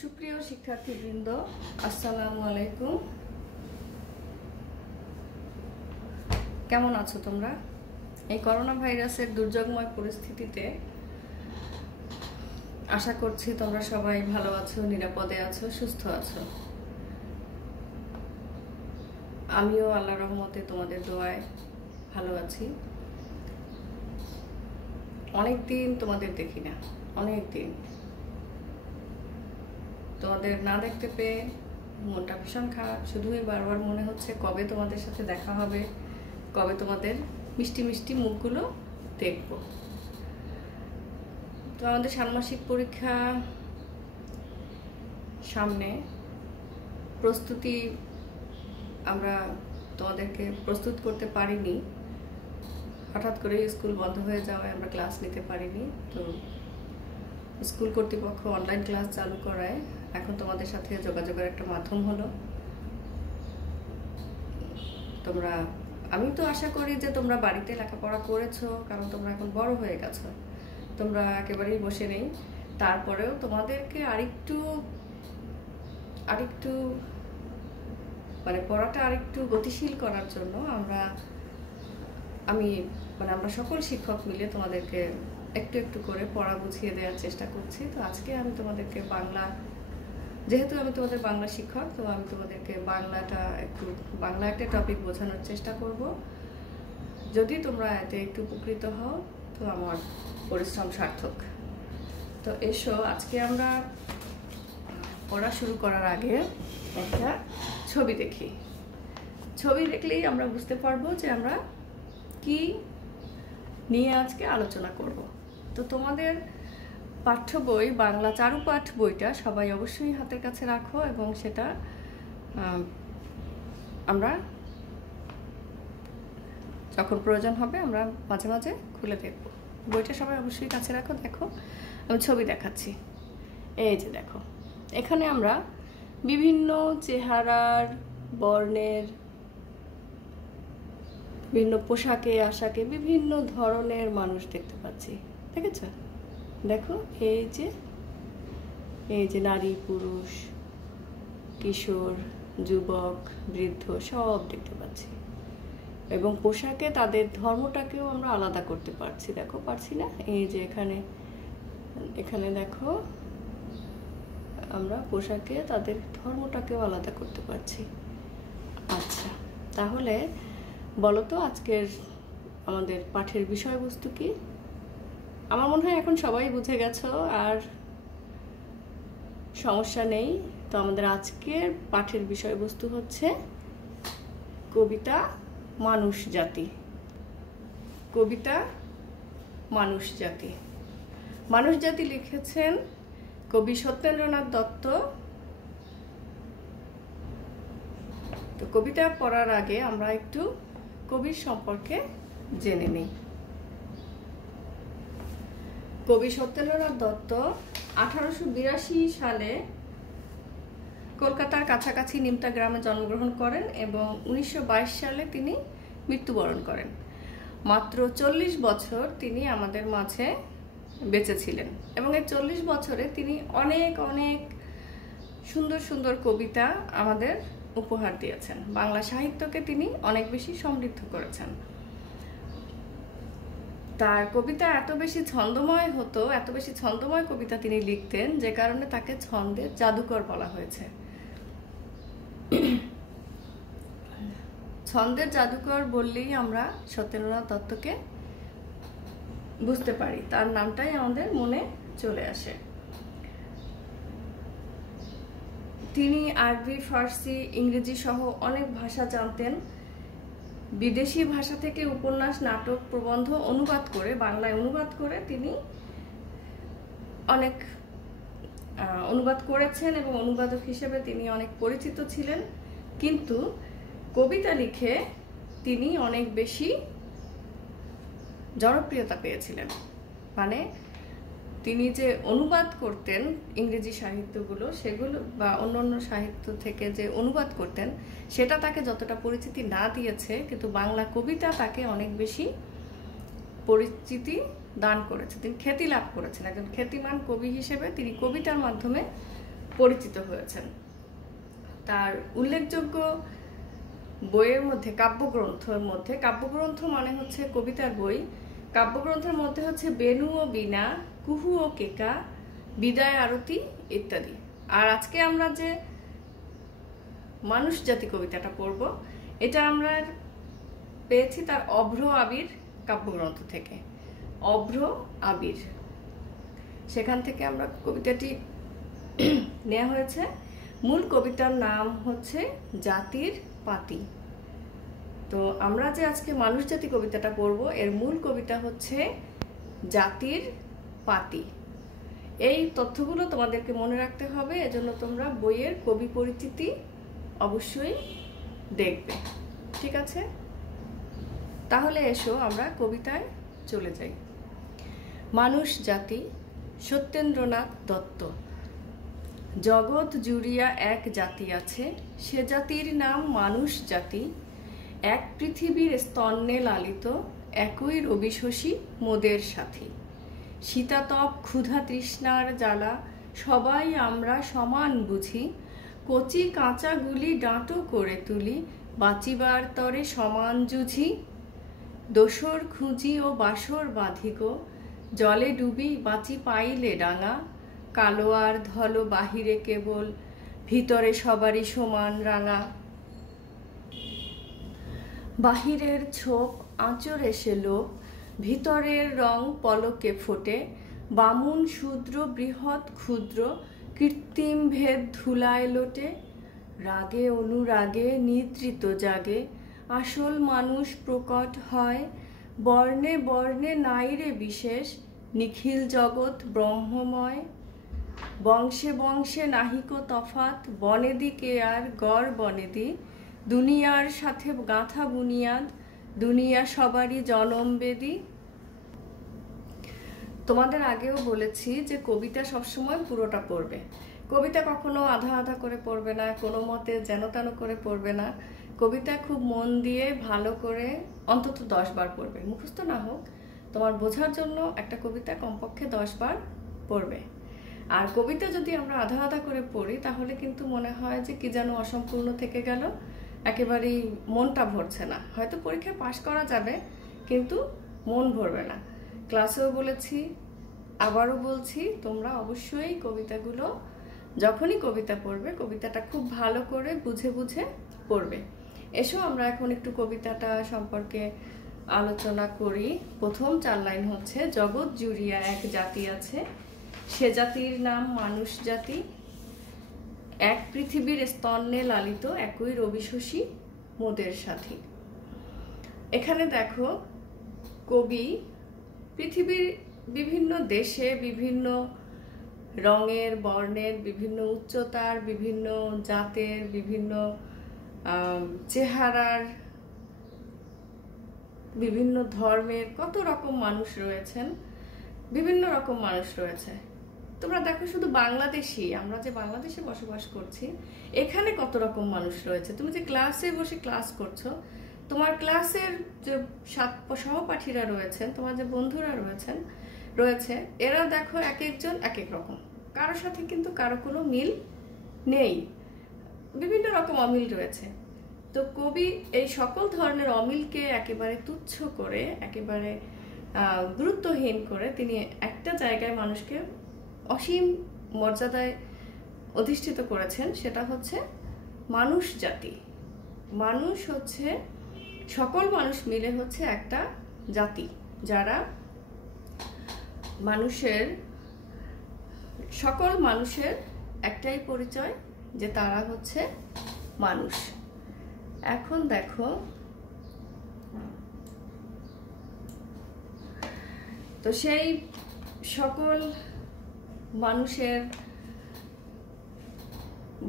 সুপ্রিয় শিক্ষার্থীবৃন্দ, আসসালামু আলাইকুম। কেমন আছো তোমরা? এই করোনা ভাইরাসের দুর্যোগময় পরিস্থিতিতে আশা করছি তোমরা সবাই ভালো আছো, নিরাপদে আছো, সুস্থ আছো। আমিও আল্লাহর রহমতে তোমাদের দোয়ায় ভালো আছি। অনেকদিন তোমাদের দেখি না, অনেকদিন তোমাদের না দেখতে পেয়ে মনটা ভীষণ খারাপ। শুধুই বারবার মনে হচ্ছে কবে তোমাদের সাথে দেখা হবে, কবে তোমাদের মিষ্টি মিষ্টি মুখগুলো দেখব। তো আমাদের ষান্মাসিক পরীক্ষা সামনে, প্রস্তুতি আমরা তোমাদেরকে প্রস্তুত করতে পারিনি। হঠাৎ করে স্কুল বন্ধ হয়ে যাওয়ায় আমরা ক্লাস নিতে পারিনি। তো স্কুল কর্তৃপক্ষ অনলাইন ক্লাস চালু করায় এখন তোমাদের সাথে যোগাযোগের একটা মাধ্যম হলো। আমি তো আশা করি যে তোমরা বাড়িতে লেখাপড়া করেছো, কারণ তোমরা এখন বড় হয়ে গেছো, তোমরা একেবারেই বসে নেই। তারপরেও তোমাদেরকে আরেকটু মানে পড়াটা আরেকটু গতিশীল করার জন্য আমরা সকল শিক্ষক মিলে তোমাদেরকে একটু একটু করে পড়া বুঝিয়ে দেওয়ার চেষ্টা করছি। তো আজকে আমি তোমাদেরকে যেহেতু আমি তোমাদের বাংলা শিক্ষক, তো আমি তোমাদেরকে বাংলা একটা টপিক বোঝানোর চেষ্টা করব। যদি তোমরা এতে একটু উপকৃত হও তো আমার পরিশ্রম সার্থক। তো এসো, আজকে আমরা পড়া শুরু করার আগে একটা ছবি দেখি। ছবি দেখলেই আমরা বুঝতে পারবো যে আমরা কি নিয়ে আজকে আলোচনা করব। তো তোমাদের পাঠ্য বই, বাংলা চারুপাঠ বইটা সবাই অবশ্যই হাতের কাছে রাখো, এবং সেটা আমরা যখন প্রয়োজন হবে আমরা মাঝে মাঝে খুলে দেখব। বইটা সবাই অবশ্যই কাছে রাখো। দেখো, আমি ছবি দেখাচ্ছি। এই যে দেখো, এখানে আমরা বিভিন্ন চেহারার, বর্ণের, বিভিন্ন পোশাকে আশাকে বিভিন্ন ধরনের মানুষ দেখতে পাচ্ছি। দেখেছ? দেখো, এই যে নারী, পুরুষ, কিশোর, যুবক, বৃদ্ধ সব দেখতে পাচ্ছি, এবং পোশাকে তাদের ধর্মটাকেও আমরা আলাদা করতে পারছি। দেখো, পারছি না? এই যে এখানে দেখো, আমরা পোশাকে তাদের ধর্মটাকেও আলাদা করতে পারছি। আচ্ছা, তাহলে বলো তো আজকের আমাদের পাঠের বিষয়বস্তু কি? আমার মনে হয় এখন সবাই বুঝে গেছো, আর সমস্যা নেই। তো আমাদের আজকের পাঠের বিষয়বস্তু হচ্ছে কবিতা মানুষ জাতি। কবিতা মানুষ জাতি। মানুষ জাতি লিখেছেন কবি সত্যেন্দ্রনাথ দত্ত। তো কবিতা পড়ার আগে আমরা একটু কবির সম্পর্কে জেনে নিই। কবি সত্যেন্দ্রনাথ দত্ত 1882 সালে কলকাতার কাছাকাছি নিমতা গ্রামে জন্মগ্রহণ করেন এবং 1922 সালে তিনি মৃত্যুবরণ করেন। মাত্র 40 বছর তিনি আমাদের মাঝে বেঁচে ছিলেন, এবং এই 40 বছরে তিনি অনেক অনেক সুন্দর সুন্দর কবিতা আমাদের উপহার দিয়েছেন। বাংলা সাহিত্যকে তিনি অনেক বেশি সমৃদ্ধ করেছেন। তার কবিতা এত বেশি ছন্দময় হতো, এত বেশি ছন্দময় কবিতা তিনি লিখতেন, যে কারণে তাকে ছন্দের জাদুকর বলা হয়েছে। ছন্দের জাদুকর বললেই আমরা সত্যেন্দ্রনাথ দত্তকে বুঝতে পারি, তার নামটাই আমাদের মনে চলে আসে। তিনি আরবি, ফার্সি, ইংরেজি সহ অনেক ভাষা জানতেন। বিদেশি ভাষা থেকে উপন্যাস, নাটক, প্রবন্ধ অনুবাদ করে বাংলায় অনুবাদ করে তিনি অনেক অনুবাদ করেছেন, এবং অনুবাদক হিসেবে তিনি অনেক পরিচিত ছিলেন। কিন্তু কবিতা লিখে তিনি অনেক বেশি জনপ্রিয়তা পেয়েছিলেন। মানে তিনি যে অনুবাদ করতেন ইংরেজি সাহিত্যগুলো, সেগুলো বা অন্যান্য সাহিত্য থেকে যে অনুবাদ করতেন, সেটা তাকে যতটা পরিচিতি না দিয়েছে, কিন্তু বাংলা কবিতা তাকে অনেক বেশি পরিচিতি দান করেছে। তিনি খ্যাতি লাভ করেছেন। একজন খ্যাতিমান কবি হিসেবে তিনি কবিতার মাধ্যমে পরিচিত হয়েছেন। তার উল্লেখযোগ্য বইয়ের মধ্যে কাব্যগ্রন্থ মানে হচ্ছে কবিতার বই। কাব্যগ্রন্থের মধ্যে হচ্ছে বেনু ও বীণা, কুহু ও কেকা, বিদায় আরতি ইত্যাদি। আর আজকে আমরা যে মানুষ জাতি কবিতাটা পড়ব, এটা আমরা পেয়েছি তার অভ্র আবির কাব্যগ্রন্থ থেকে। অভ্র আবির, সেখান থেকে আমরা কবিতাটি নেওয়া হয়েছে। মূল কবিতার নাম হচ্ছে জাতির পাতি। তো আমরা যে আজকে মানুষ জাতি কবিতাটা পড়ব, এর মূল কবিতা হচ্ছে জাতির পাতি। এই তথ্যগুলো তোমাদেরকে মনে রাখতে হবে, এজন্য তোমরা বইয়ের কবি পরিচিতি অবশ্যই দেখবে, ঠিক আছে? তাহলে এসো আমরা কবিতায় চলে যাই। মানুষ জাতি, সত্যেন্দ্রনাথ দত্ত। জগৎ জুড়িয়া এক জাতি আছে, সে জাতির নাম মানুষ জাতি। এক পৃথিবীর স্তন্যে লালিত, একই রবি শশী মোদের সাথী। শীতাতপ ক্ষুধা তৃষ্ণার জ্বালা, সবাই আমরা সমান বুঝি। কচি কাঁচাগুলি ডাঁটো করে তুলি, বাঁচিবার তরে সমান জুঝি। দোসর খুঁজি ও বাসর বাঁধিক, জলে ডুবি বাঁচি পাইলে ডাঙা। কালো আর ধলো বাহিরে কেবল, ভিতরে সবারই সমান রাঙা। বাহিরের ছোপ আঁচড় এসে লোপ, ভিতরের রং পলকে ফোটে। বামুন শূদ্র বৃহৎ ক্ষুদ্র, কৃত্রিম ভেদ ধুলায় লোটে। রাগে অনুরাগে নিদ্রিত জাগে, আসল মানুষ প্রকট হয়। বর্ণে বর্ণে নাইরে বিশেষ, নিখিল জগৎ ব্রহ্মময়। বংশে বংশে নাহিক তফাত, বনেদি কে আর গড় বনেদি। দুনিয়ার সাথে গাঁথা বুনিয়াদ, দুনিয়া সবারই জনম বেদি। তোমাদের আগেও বলেছি যে কবিতা সবসময় পুরোটা পড়বে। কবিতা কখনো আধা আধা করে পড়বে না, কোনো মতে যেন তেন করে পড়বে না। কবিতা খুব মন দিয়ে ভালো করে অন্তত 10 বার পড়বে, মুখস্থ না হোক, তোমার বোঝার জন্য একটা কবিতা কমপক্ষে 10 বার পড়বে। আর কবিতা যদি আমরা আধা আধা করে পড়ি, তাহলে কিন্তু মনে হয় যে কি যেন অসম্পূর্ণ থেকে গেল, একেবারেই মনটা ভরছে না। হয়তো পরীক্ষায় পাশ করা যাবে, কিন্তু মন ভরবে না। ক্লাসেও বলেছি, আবারও বলছি, তোমরা অবশ্যই কবিতাগুলো যখনই কবিতা পড়বে, কবিতাটা খুব ভালো করে বুঝে বুঝে পড়বে। এসো আমরা এখন একটু কবিতাটা সম্পর্কে আলোচনা করি। প্রথম 4 লাইন হচ্ছে, জগৎ জুড়িয়া এক জাতি আছে, সে জাতির নাম মানুষ জাতি। এক পৃথিবীর স্তন্যে লালিত, একই রবি শশী মোদের সাথী। এখানে দেখো কবি পৃথিবীর বিভিন্ন দেশে, বিভিন্ন রঙের, বর্ণের, বিভিন্ন উচ্চতার, বিভিন্ন জাতের, বিভিন্ন চেহারার, বিভিন্ন ধর্মের কত রকম মানুষ রয়েছেন, বিভিন্ন রকম মানুষ রয়েছে। তোমরা দেখো শুধু বাংলাদেশি, আমরা যে বাংলাদেশে বসবাস করছি, এখানে কত রকম মানুষ রয়েছে। তুমি যে ক্লাসে বসে ক্লাস করছো, তোমার ক্লাসের যে সহপাঠীরা রয়েছেন, তোমার যে বন্ধুরা রয়েছে, এরা দেখো এক একজন এক এক রকম, কারোর সাথে কিন্তু কারো কোনো মিল নেই, বিভিন্ন রকম অমিল রয়েছে। তো কবি এই সকল ধরনের অমিলকে একেবারে তুচ্ছ করে, একেবারে গুরুত্বহীন করে তিনি একটা জায়গায় মানুষকে অসীম মর্যাদায় অধিষ্ঠিত করেছেন, সেটা হচ্ছে মানুষ জাতি। মানুষ হচ্ছে, সকল মানুষ মিলে হচ্ছে একটা জাতি, যারা সকল মানুষের একটাই পরিচয় যে তারা হচ্ছে মানুষ। এখন দেখো তো সেই সকল মানুষের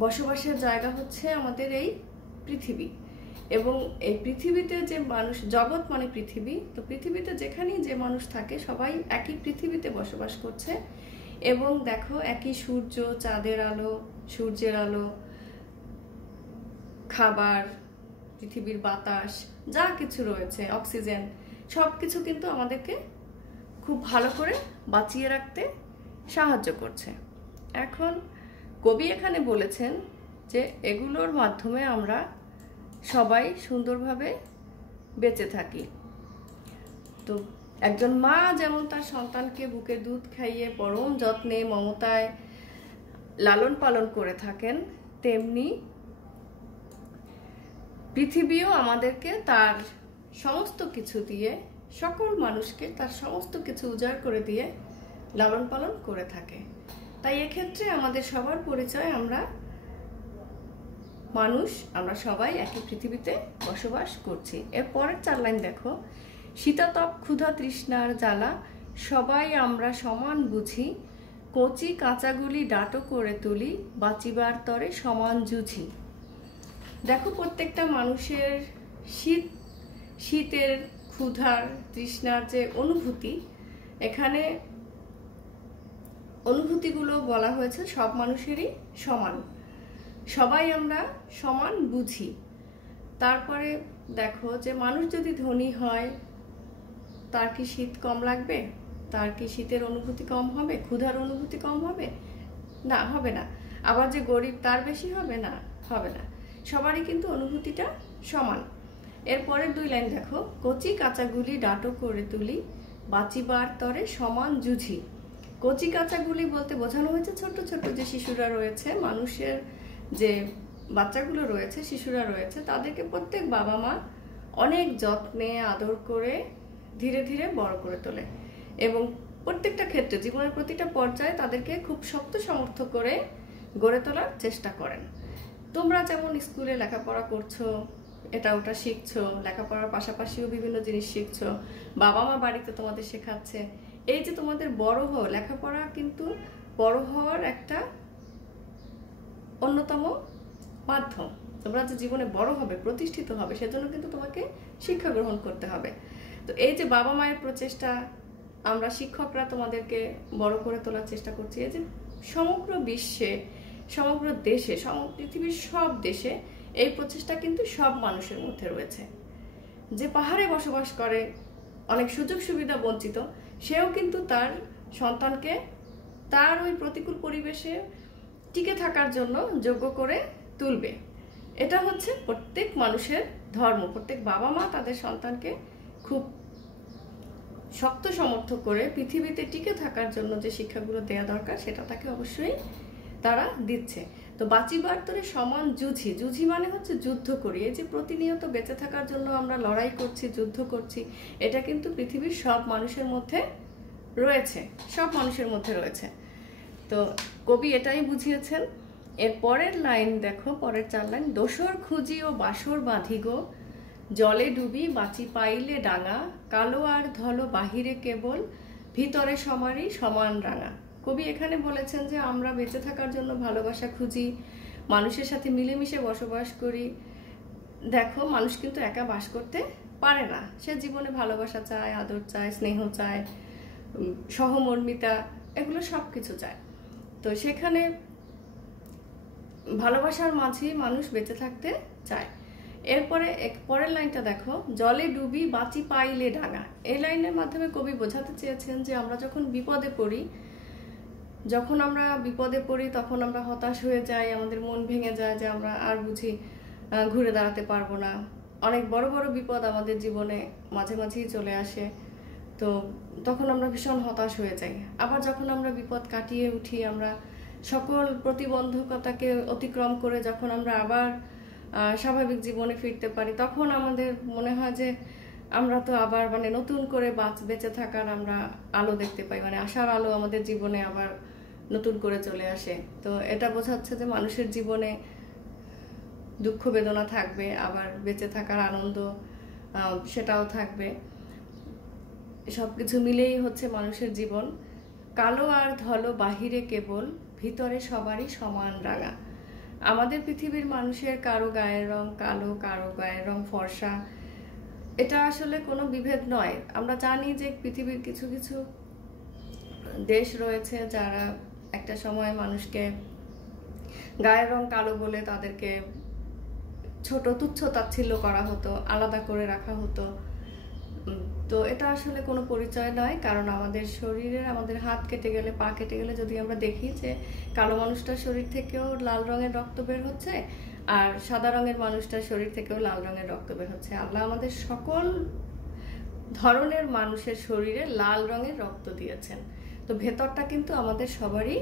বসবাসের জায়গা হচ্ছে আমাদের এই পৃথিবী। এবং এই পৃথিবীতে যে মানুষ, জগৎ মানে পৃথিবী, তো পৃথিবীতে যেখানেই যে মানুষ থাকে সবাই একই পৃথিবীতে বসবাস করছে। এবং দেখো একই সূর্য, চাঁদের আলো, সূর্যের আলো, খাবার, পৃথিবীর বাতাস, যা কিছু রয়েছে, অক্সিজেন, সব কিছু কিন্তু আমাদেরকে খুব ভালো করে বাঁচিয়ে রাখতে সাহায্য করছে। এখন কবি এখানে বলেছেন যে এগুলোর মাধ্যমে আমরা সবাই সুন্দরভাবে বেঁচে থাকি। তো একজন মা যেমন তার সন্তানকে বুকে দুধ খাইয়ে পরম যত্নে মমতায় লালন পালন করে থাকেন, তেমনি পৃথিবীও আমাদেরকে তার সমস্ত কিছু দিয়ে, সকল মানুষকে তার সমস্ত কিছু উজাড় করে দিয়ে লালন পালন করে থাকে। তাই এক্ষেত্রে আমাদের সবার পরিচয় আমরা মানুষ, আমরা সবাই একই পৃথিবীতে বসবাস করছি। এর পরের 4 লাইন দেখো, শীতাতপ ক্ষুধা তৃষ্ণার জ্বালা সবাই আমরা সমান বুঝি, কচি কাঁচাগুলি ডাটো করে তুলি, বাঁচিবার তরে সমান জুঝি। দেখো প্রত্যেকটা মানুষের শীতের ক্ষুধার তৃষ্ণার যে অনুভূতি, এখানে অনুভূতিগুলো বলা হয়েছে সব মানুষেরই সমান, সবাই আমরা সমান বুঝি। তারপরে দেখো যে মানুষ যদি ধনী হয় তার কি শীত কম লাগবে? তার কি শীতের অনুভূতি কম হবে? ক্ষুধার অনুভূতি কম হবে? না, হবে না। আবার যে গরিব তার বেশি হবে? না, হবে না। সবারই কিন্তু অনুভূতিটা সমান। এরপরের 2 লাইন দেখো, কচি কাঁচাগুলি ডাটো করে তুলি, বাঁচিবার তরে সমান জুঝি। কচি কাঁচাগুলি বলতে বোঝানো হয়েছে ছোট ছোট যে শিশুরা রয়েছে, মানুষের যে বাচ্চাগুলো রয়েছে, শিশুরা রয়েছে, তাদেরকে প্রত্যেক বাবা মা অনেক যত্নে আদর করে ধীরে ধীরে বড় করে তোলে এবং প্রত্যেকটা ক্ষেত্রে জীবনের প্রতিটা পর্যায়ে তাদেরকে খুব শক্ত সমর্থ করে গড়ে তোলার চেষ্টা করেন। তোমরা যেমন স্কুলে লেখাপড়া করছো, এটা ওটা শিখছো, লেখাপড়ার পাশাপাশিও বিভিন্ন জিনিস শিখছো, বাবা মা বাড়িতে তোমাদের শেখাচ্ছে। এই যে তোমাদের বড় হও, লেখাপড়া কিন্তু বড় হওয়ার একটা অন্যতম মাধ্যম। তোমরা যে জীবনে বড় হবে, প্রতিষ্ঠিত হবে, সেজন্য কিন্তু তোমাকে শিক্ষা গ্রহণ করতে হবে। তো এই যে বাবা মায়ের প্রচেষ্টা, আমরা শিক্ষকরা তোমাদেরকে বড় করে তোলার চেষ্টা করছি। এই যে সমগ্র বিশ্বে, সমগ্র দেশে, পৃথিবীর সব দেশে এই প্রচেষ্টা কিন্তু সব মানুষের মধ্যে রয়েছে। যে পাহাড়ে বসবাস করে, অনেক সুযোগ সুবিধা বঞ্চিত, সেও কিন্তু তার সন্তানকে তার ওই প্রতিকূল পরিবেশে টিকে থাকার জন্য যোগ্য করে তুলবে। এটা হচ্ছে প্রত্যেক মানুষের ধর্ম। প্রত্যেক বাবা মা তাদের সন্তানকে খুব শক্ত সমর্থ করে পৃথিবীতে টিকে থাকার জন্য যে শিক্ষাগুলো দেওয়া দরকার সেটা তাকে অবশ্যই তারা দিচ্ছে। তো বাঁচিবার তরে সমান জুঝি, জুঝি মানে হচ্ছে যুদ্ধ করি। এই যে প্রতিনিয়ত বেঁচে থাকার জন্য আমরা লড়াই করছি, যুদ্ধ করছি, এটা কিন্তু পৃথিবীর সব মানুষের মধ্যে রয়েছে, সব মানুষের মধ্যে রয়েছে। তো কবি এটাই বুঝিয়েছেন। এর পরের লাইন দেখো, পরের 4 লাইন, দোসর খুঁজি ও বাসর বাঁধি গো, জলে ডুবি বাঁচি পাইলে ডাঙা, কালো আর ধলো বাহিরে কেবল, ভিতরে সমারই সমান রাঙা। কবি এখানে বলেছেন যে আমরা বেঁচে থাকার জন্য ভালোবাসা খুঁজি, মানুষের সাথে মিলেমিশে বসবাস করি। দেখো মানুষ কিন্তু একা বাস করতে পারে না, সে জীবনে ভালোবাসা চায়, আদর চায়, স্নেহ চায়, সহমর্মিতা, এগুলো সব কিছু চায়। তো সেখানে ভালোবাসার মাঝেই মানুষ বেঁচে থাকতে চায়। এরপরে পরের লাইনটা দেখো, জলে ডুবি বাঁচি পাইলে ডাঙা। এই লাইনের মাধ্যমে কবি বোঝাতে চেয়েছেন যে আমরা যখন বিপদে পড়ি, তখন আমরা হতাশ হয়ে যাই, আমাদের মন ভেঙে যায় যে আমরা আর বুঝি ঘুরে দাঁড়াতে পারবো না। অনেক বড় বড় বিপদ আমাদের জীবনে মাঝে মাঝেই চলে আসে, তো তখন আমরা ভীষণ হতাশ হয়ে যাই। আবার যখন আমরা বিপদ কাটিয়ে উঠি, আমরা সকল প্রতিবন্ধকতাকে অতিক্রম করে যখন আমরা আবার স্বাভাবিক জীবনে ফিরতে পারি, তখন আমাদের মনে হয় যে আমরা তো আবার নতুন করে বেঁচে থাকার আমরা আলো দেখতে পাই, আশার আলো আমাদের জীবনে আবার নতুন করে চলে আসে। তো এটা বোঝাচ্ছে যে মানুষের জীবনে দুঃখ বেদনা থাকবে, আবার বেঁচে থাকার আনন্দ সেটাও থাকবে। সবকিছু মিলেই হচ্ছে মানুষের জীবন। কালো আর ধলো বাহিরে কেবল, ভিতরে সবারই সমান রাঙা। আমাদের পৃথিবীর মানুষের কারো গায়ের রং কালো, কারো গায়ের রং ফর্সা, এটা আসলে কোনো বিভেদ নয়। আমরা জানি যে পৃথিবীর কিছু কিছু দেশ রয়েছে যারা একটা সময় মানুষকে গায়ের রং কালো বলে তাদেরকে ছোট তুচ্ছ তাচ্ছিল্য করা হতো, আলাদা করে রাখা হতো, তো এটা আসলে কোনো পরিচয় নয়, কারণ আমাদের শরীরের, আমাদের হাত কেটে গেলে, পা কেটে গেলে যদি আমরা দেখি যে কালো মানুষটার শরীর থেকেও লাল রঙের রক্ত বের হচ্ছে, আর সাদা রঙের মানুষটার শরীর থেকেও লাল রঙের রক্ত বের হচ্ছে। আল্লাহ আমাদের সকল ধরনের মানুষের শরীরে লাল রঙের রক্ত দিয়েছেন। তো ভেতরটা কিন্তু আমাদের সবারই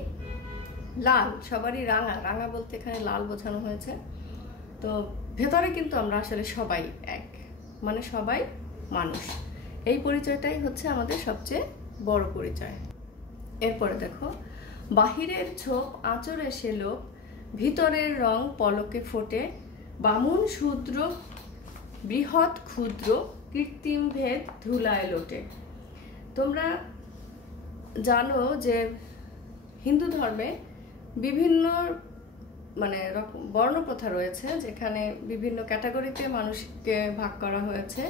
লাল, সবারই রাঙা। রাঙা বলতে এখানে লাল বোঝানো হয়েছে। তো ভেতরে কিন্তু আমরা আসলে সবাই এক, মানে সবাই মানুষ। এই পরিচয়টাই হচ্ছে আমাদের সবচেয়ে বড় পরিচয়। এরপরে দেখো, বাহিরের ছোপ আঁচড়ে সে লোক, ভিতরের রং পলকে ফোটে, বামুন শূদ্র বৃহৎ ক্ষুদ্র, কৃত্রিম ভেদ ধুলায় লোটে। তোমরা জানো যে হিন্দু ধর্মে বিভিন্ন মানে বর্ণপ্রথা রয়েছে, যেখানে বিভিন্ন ক্যাটাগরিতে মানুষকে ভাগ করা হয়েছে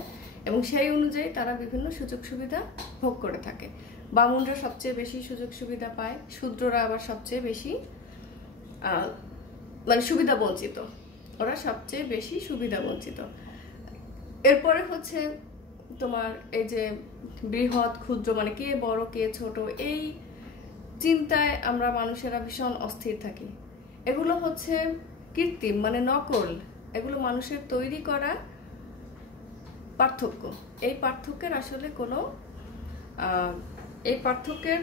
এবং সেই অনুযায়ী তারা বিভিন্ন সুযোগ সুবিধা ভোগ করে থাকে। বামুনরা সবচেয়ে বেশি সুযোগ সুবিধা পায়, শূদ্ররা আবার সবচেয়ে বেশি মানে সুবিধা বঞ্চিত, ওরা সবচেয়ে বেশি সুবিধা বঞ্চিত। এরপরে হচ্ছে তোমার এই যে বৃহৎ ক্ষুদ্র, মানে কে বড় কে ছোট, এই চিন্তায় আমরা মানুষেরা ভীষণ অস্থির থাকি। এগুলো হচ্ছে কৃত্রিম, মানে নকল, এগুলো মানুষের তৈরি করা পার্থক্য। এই পার্থক্যের আসলে কোনো এই পার্থক্যের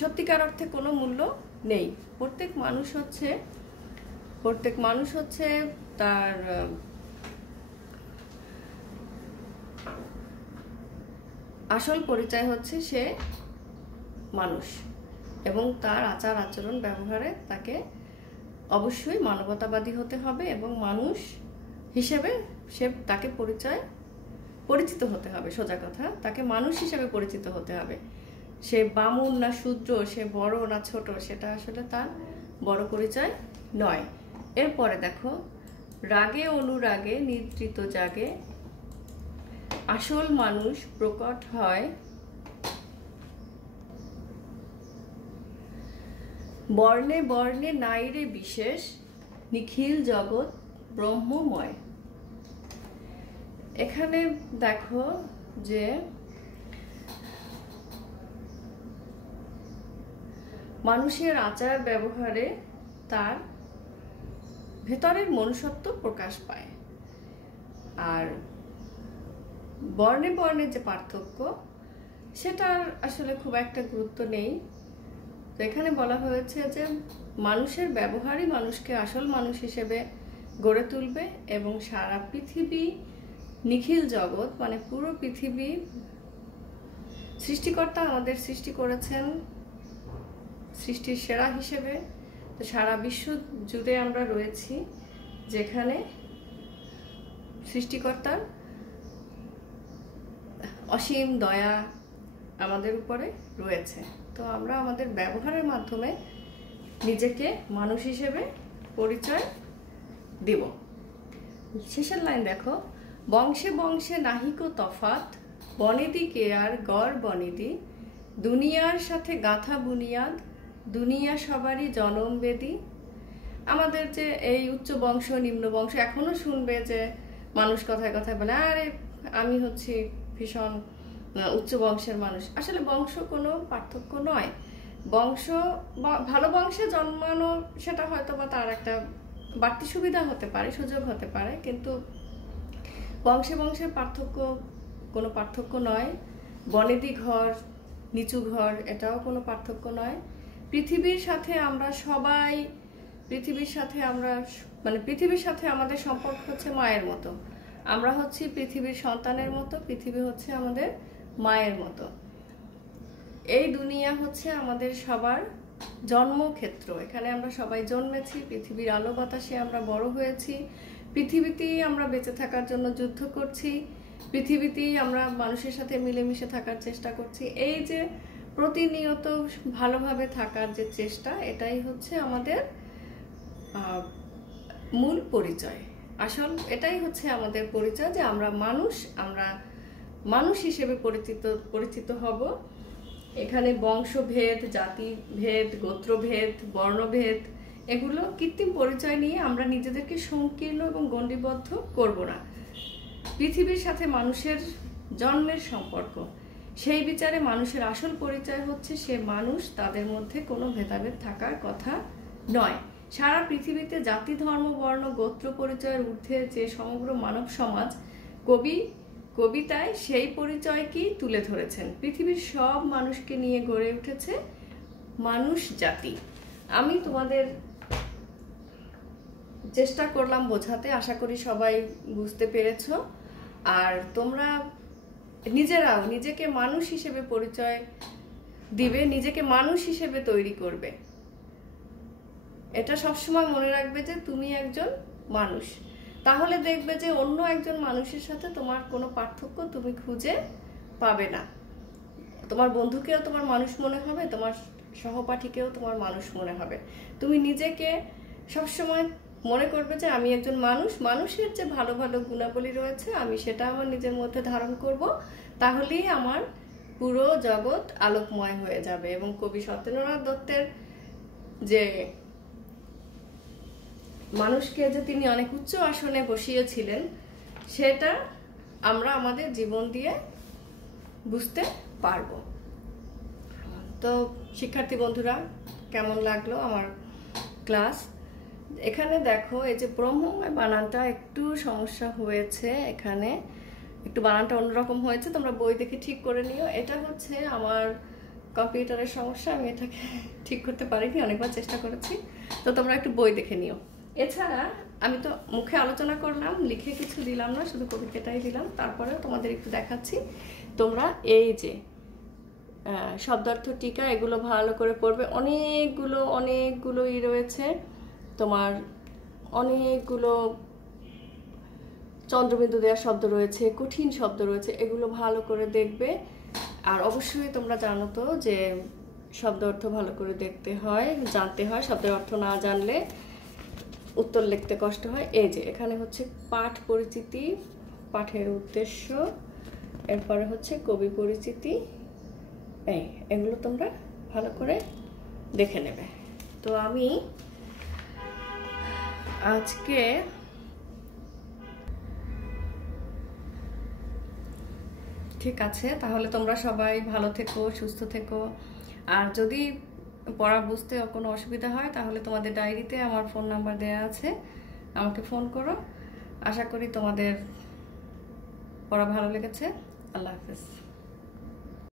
সত্যিকার অর্থে কোনো মূল্য নেই। প্রত্যেক মানুষ হচ্ছে তার আসল পরিচয় হচ্ছে সে মানুষ, এবং তার আচার আচরণ ব্যবহারে তাকে অবশ্যই মানবতাবাদী হতে হবে এবং মানুষ হিসেবে তাকে পরিচিত হতে হবে। সোজা কথা, তাকে মানুষ হিসেবে পরিচিত হতে হবে। সে বামুন না শূদ্র, সে বড় না ছোট, সেটা আসলে তার বড় পরিচয় নয়। এরপরে দেখো, রাগে অনুরাগে নিদ্রিত জাগে, আসল মানুষ প্রকট হয়, বর্ণে বর্ণে নাইরে বিশেষ, নিখিল জগৎ ব্রহ্মময়। এখানে দেখো যে মানুষের আচার ব্যবহারে তার ভেতরের মনুষ্যত্ব প্রকাশ পায়। আর বর্ণে বর্ণে যে পার্থক্য, সেটার আসলে খুব একটা গুরুত্ব নেই। তো এখানে বলা হয়েছে যে মানুষের ব্যবহারই মানুষকে আসল মানুষ হিসেবে গড়ে তুলবে, এবং সারা পৃথিবী, নিখিল জগৎ মানে পুরো পৃথিবী, সৃষ্টিকর্তা আমাদের সৃষ্টি করেছেন সৃষ্টির সেরা হিসেবে। তো সারা বিশ্ব জুড়ে আমরা রয়েছি, যেখানে সৃষ্টিকর্তার অসীম দয়া আমাদের উপরে রয়েছে। তো আমরা আমাদের ব্যবহারের মাধ্যমে নিজেকে মানুষ হিসেবে পরিচয় দিব। শেষের লাইন দেখো, বংশে বংশে নাহিক তফাত, বনেদি কেয়ার গড় বনেদি, দুনিয়ার সাথে গাঁথা বুনিয়াদ, দুনিয়া সবারই জনম বেদি। আমাদের যে এই উচ্চ বংশ নিম্ন বংশ, এখনো শুনবে যে মানুষ কথায় কথায় বলে, আরে আমি হচ্ছি ভীষণ উচ্চ বংশের মানুষ। আসলে বংশ কোনো পার্থক্য নয়। বংশ, ভালো বংশে জন্মানো সেটা হয়তো বা তার একটা বাড়তি সুবিধা হতে পারে, সুযোগ হতে পারে, কিন্তু বংশে বংশের কোনো পার্থক্য নয়। বনেদি ঘর, নিচু ঘর, এটাও কোনো পার্থক্য নয়। পৃথিবীর সাথে আমরা সবাই, পৃথিবীর সাথে আমাদের সম্পর্ক হচ্ছে মায়ের মতো। আমরা হচ্ছি পৃথিবীর সন্তানের মতো, পৃথিবী হচ্ছে আমাদের মায়ের মতো। এই দুনিয়া হচ্ছে আমাদের সবার জন্মক্ষেত্র। এখানে আমরা সবাই জন্মেছি, পৃথিবীর আলো বাতাসে আমরা বড় হয়েছি, পৃথিবীতেই আমরা বেঁচে থাকার জন্য যুদ্ধ করছি, পৃথিবীতেই আমরা মানুষের সাথে মিলেমিশে থাকার চেষ্টা করছি। এই যে প্রতিনিয়ত ভালোভাবে থাকার যে চেষ্টা, এটাই হচ্ছে আমাদের মূল পরিচয়। এটাই হচ্ছে আমাদের পরিচয় যে আমরা মানুষ হিসেবে পরিচিত হব। এখানে বংশভেদ, জাতিভেদ, গোত্রভেদ, বর্ণভেদ, এগুলো কৃত্রিম পরিচয় নিয়ে আমরা নিজেদেরকে সংকীর্ণ এবং গণ্ডিবদ্ধ করব না। পৃথিবীর সাথে মানুষের জন্মের সম্পর্ক। সেই বিচারে মানুষের আসল পরিচয় হচ্ছে সে মানুষ, তাদের মধ্যে কোনো ভেদাভেদ থাকার কথা নয়। সারা পৃথিবীতে জাতি, ধর্ম, বর্ণ, গোত্র পরিচয়ের ঊর্ধ্বে যে সমগ্র মানব সমাজ, কবি কবিতায় সেই পরিচয়কেই তুলে ধরেছেন। পৃথিবীর সব মানুষকে নিয়ে গড়ে উঠেছে মানুষ জাতি। আমি তোমাদের চেষ্টা করলাম বোঝাতে, আশা করি সবাই বুঝতে পেরেছ। আর তোমরা নিজেরাও নিজেকে মানুষ হিসেবে পরিচয় দিবে, নিজেকে মানুষ হিসেবে তৈরি করবে। এটা সবসময় মনে রাখবে যে তুমি একজন মানুষ। তাহলে দেখবে যে অন্য একজন মানুষের সাথে তোমার কোনো পার্থক্য তুমি খুঁজে পাবে না। তোমার বন্ধুকেও তোমার মানুষ মনে হবে, তোমার সহপাঠীকেও তোমার মানুষ মনে হবে। তুমি নিজেকে সবসময় মনে করবে যে আমি একজন মানুষ, মানুষের যে ভালো ভালো গুণাবলী রয়েছে আমি সেটা আমার নিজের মধ্যে ধারণ করব, তাহলেই আমার পুরো জগৎ আলোকময় হয়ে যাবে। এবং কবি সত্যেন্দ্রনাথ দত্তের যে মানুষকে যে তিনি অনেক উচ্চ আসনে বসিয়েছিলেন, সেটা আমরা আমাদের জীবন দিয়ে বুঝতে পারবো। তো শিক্ষার্থী বন্ধুরা, কেমন লাগলো আমার ক্লাস? এখানে দেখো, এই যে ব্রহ্মময় বানানটা একটু সমস্যা হয়েছে, এখানে একটু বানানটা অন্যরকম হয়েছে, তোমরা বই দেখে ঠিক করে নিও। এটা হচ্ছে আমার কম্পিউটারের সমস্যা, আমি এটাকে ঠিক করতে পারিনি, অনেকবার চেষ্টা করেছি, তো তোমরা একটু বই দেখে নিও। এছাড়া আমি তো মুখে আলোচনা করলাম, লিখে কিছু দিলাম না, শুধু কবিতাটাই দিলাম। তারপরেও তোমাদের একটু দেখাচ্ছি। তোমরা এই যে শব্দার্থ টিকা, এগুলো ভালো করে পড়বে। অনেকগুলোই রয়েছে, তোমার অনেকগুলো চন্দ্রবিন্দু দেওয়া শব্দ রয়েছে, কঠিন শব্দ রয়েছে, এগুলো ভালো করে দেখবে। আর অবশ্যই তোমরা জানো তো যে শব্দ অর্থ ভালো করে দেখতে হয়, জানতে হয়। শব্দের অর্থ না জানলে উত্তর লিখতে কষ্ট হয়। এই যে এখানে হচ্ছে পাঠ পরিচিতি, পাঠের উদ্দেশ্য, এরপরে হচ্ছে কবি পরিচিতি, এগুলো তোমরা ভালো করে দেখে নেবে। তো আমি আজকে ঠিক আছে, তাহলে তোমরা সবাই ভালো থেকো, সুস্থ থেকো। আর যদি পড়া বুঝতে কোনো অসুবিধা হয় তাহলে তোমাদের ডায়েরিতে আমার ফোন নাম্বার দেওয়া আছে, আমাকে ফোন করো। আশা করি তোমাদের পড়া ভালো লেগেছে। আল্লাহ হাফেজ।